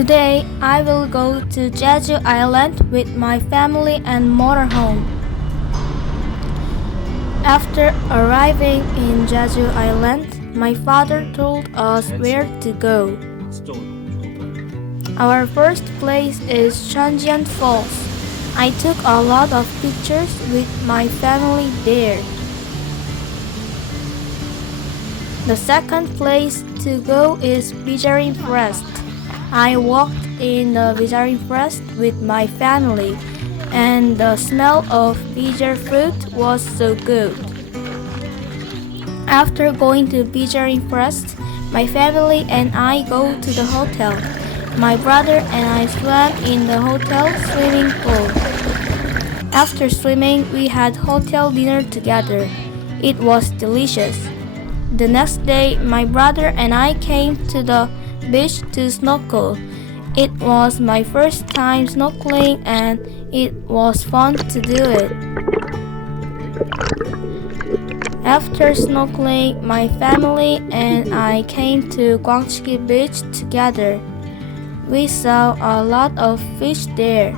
Today, I will go to Jeju Island with my family and motorhome. After arriving in Jeju Island, my father told us where to go. Our first place is Chunjian Falls. I took a lot of pictures with my family there. The second place to go is Vijarin Forest. I walked in the Vijarin Forest with my family, and the smell of Vijar fruit was so good. After going to Vijarin Forest, my family and I go to the hotel. My brother and I swam in the hotel swimming pool. After swimming, we had hotel dinner together. It was delicious. The next day, my brother and I came to the beach to snorkel. It was my first time snorkeling and it was fun to do it. After snorkeling, my family and I came to Gwangchi Beach together. We saw a lot of fish there.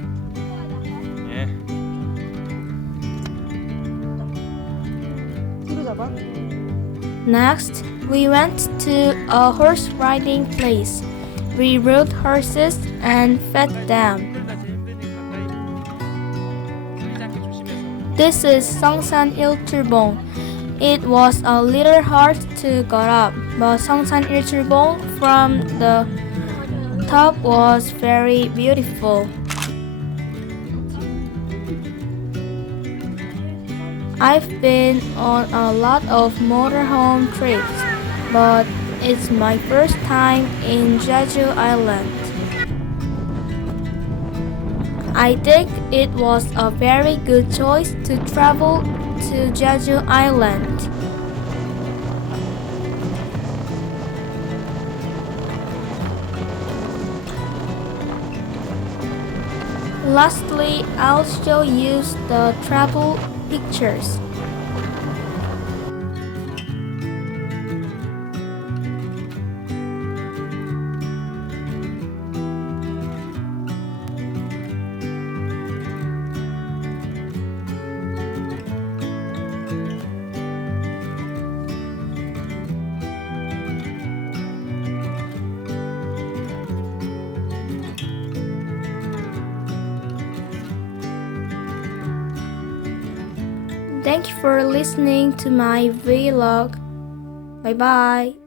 Next, we went to a horse riding place. We rode horses and fed them. This is Songsan Ilchulbong. It was a little hard to get up, but Songsan Ilchulbong from the top was very beautiful. I've been on a lot of motorhome trips, but it's my first time in Jeju Island. I think it was a very good choice to travel to Jeju Island. Lastly, I'll show you the travel pictures. Thank you for listening to my vlog. Bye bye.